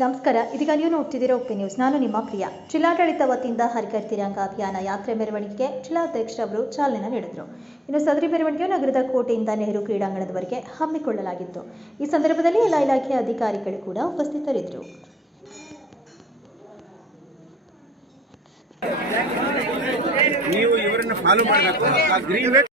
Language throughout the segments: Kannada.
ನಮಸ್ಕಾರ. ಇದೀಗ ನೀವು ನೋಡ್ತಿದ್ದೀರಾ ಉಪ್ಪಿ ನ್ಯೂಸ್. ನಾನು ನಿಮ್ಮ ಪ್ರಿಯ. ಜಿಲ್ಲಾಡಳಿತ ವತಿಯಿಂದ ಹರಿಕರ್ ತಿರಂಗ ಅಭಿಯಾನ ಯಾತ್ರೆ ಮೆರವಣಿಗೆಗೆ ಜಿಲ್ಲಾಧ್ಯಕ್ಷರವರು ಚಾಲನೆ ನೀಡಿದರು. ಇನ್ನು ಸದರಿ ಮೆರವಣಿಗೆಯು ನಗರದ ಕೋಟೆಯಿಂದ ನೆಹರು ಕ್ರೀಡಾಂಗಣದವರೆಗೆ ಹಮ್ಮಿಕೊಳ್ಳಲಾಗಿತ್ತು. ಈ ಸಂದರ್ಭದಲ್ಲಿ ಎಲ್ಲ ಇಲಾಖೆಯ ಅಧಿಕಾರಿಗಳು ಕೂಡ ಉಪಸ್ಥಿತರಿದ್ದರು. ನೀವು ಇವರನ್ನು ಫಾಲೋ ಮಾಡಬೇಕು.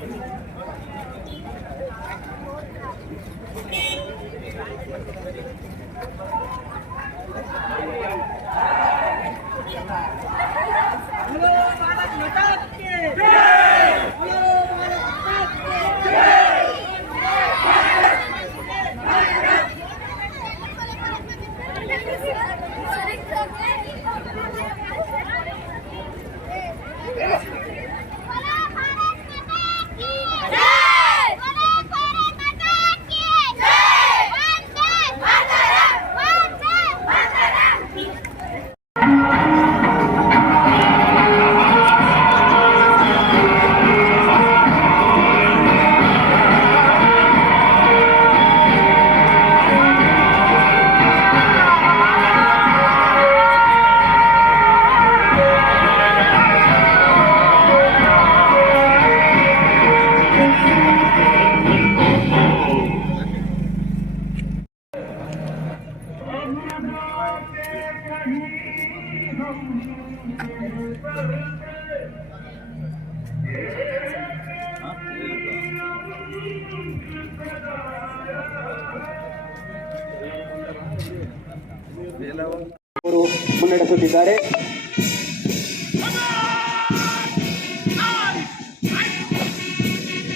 Thank you. ಮುನ್ನಡೆಸುತ್ತಿದ್ದಾರೆ.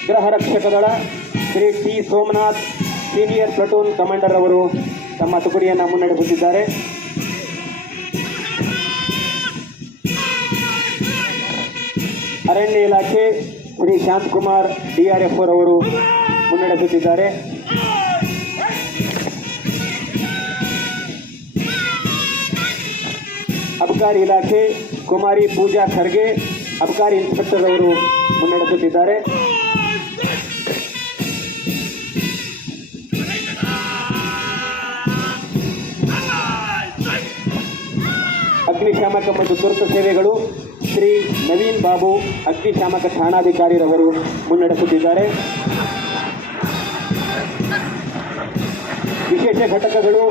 ಗೃಹ ರಕ್ಷಕ ದಳ Shri T Somanath senior platoon commander ಅವರು ತಮ್ಮ ತುಕಡಿಯನ್ನು ಮುನ್ನಡೆಸುತ್ತಿದ್ದಾರೆ. ಅರಣ್ಯ ಇಲಾಖೆ ಶ್ರೀ ಶಾಂತಕುಮಾರ್ ಡಿಆರ್ಎಫ್ ಅವರು ಮುನ್ನಡೆಸುತ್ತಿದ್ದಾರೆ. ಅಬಕಾರಿ ಇಲಾಖೆ ಕುಮಾರಿ ಪೂಜಾ ಖರ್ಗೆ, ಅಬಕಾರಿ ಇನ್ಸ್ಪೆಕ್ಟರ್ ಅವರು ಮುನ್ನಡೆಸುತ್ತಿದ್ದಾರೆ. ಅಗ್ನಿಶಾಮಕ ಮತ್ತು ತುರ್ತು ಸೇವೆಗಳು ಶ್ರೀ ನವೀನ್ ಬಾಬು ಅಗ್ನಿಶಾಮಕ ಠಾಣಾಧಿಕಾರಿರವರು ಮುನ್ನಡೆಸುತ್ತಿದ್ದಾರೆ. ವಿಶೇಷ ಘಟಕಗಳು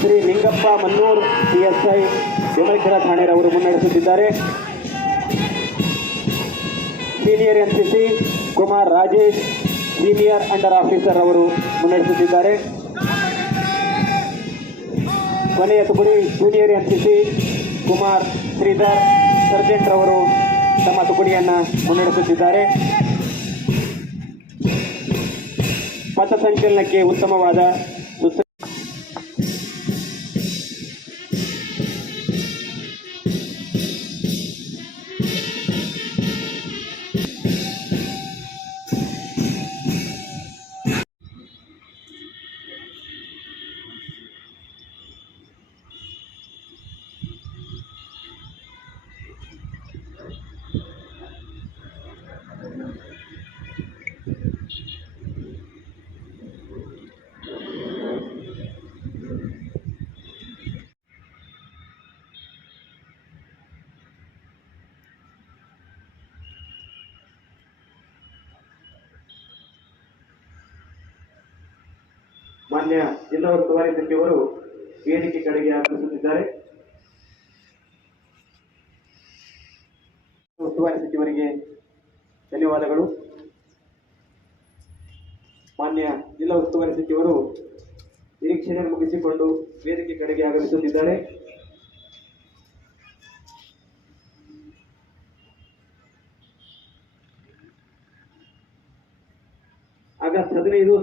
ಶ್ರೀ ನಿಂಗಪ್ಪ ಮನ್ನೂರ್ ಪಿಎಸ್ಐ ಠಾಣೆ ಠಾಣೆರವರು ಮುನ್ನಡೆಸುತ್ತಿದ್ದಾರೆ. Senior NCC Kumar Rajesh, senior under officer ಅವರು ಮುನ್ನಡೆಸುತ್ತಿದ್ದಾರೆ. ಕೊನೆಯ ತುಗುಡಿ junior NCC Kumar Sridhar sergeant ಅವರು ತಮ್ಮ ತುಕಡಿಯನ್ನು ಮುನ್ನಡೆಸುತ್ತಿದ್ದಾರೆ. ಪಥಸಂಚಲನಕ್ಕೆ ಉತ್ತಮವಾದ ಮಾನ್ಯ ಜಿಲ್ಲಾ ಉಸ್ತುವಾರಿ ಸಚಿವರು ವೇದಿಕೆ ಕಡೆಗೆ ಆಗಮಿಸುತ್ತಿದ್ದಾರೆ. ಉಸ್ತುವಾರಿ ಸಚಿವರಿಗೆ ಧನ್ಯವಾದಗಳು. ಮಾನ್ಯ ಜಿಲ್ಲಾ ಉಸ್ತುವಾರಿ ಸಚಿವರು ನಿರೀಕ್ಷಣೆ ಮುಗಿಸಿಕೊಂಡು ವೇದಿಕೆ ಕಡೆಗೆ ಆಗಮಿಸುತ್ತಿದ್ದಾರೆ. ಆಗಸ್ಟ್ ಹದಿನೈದು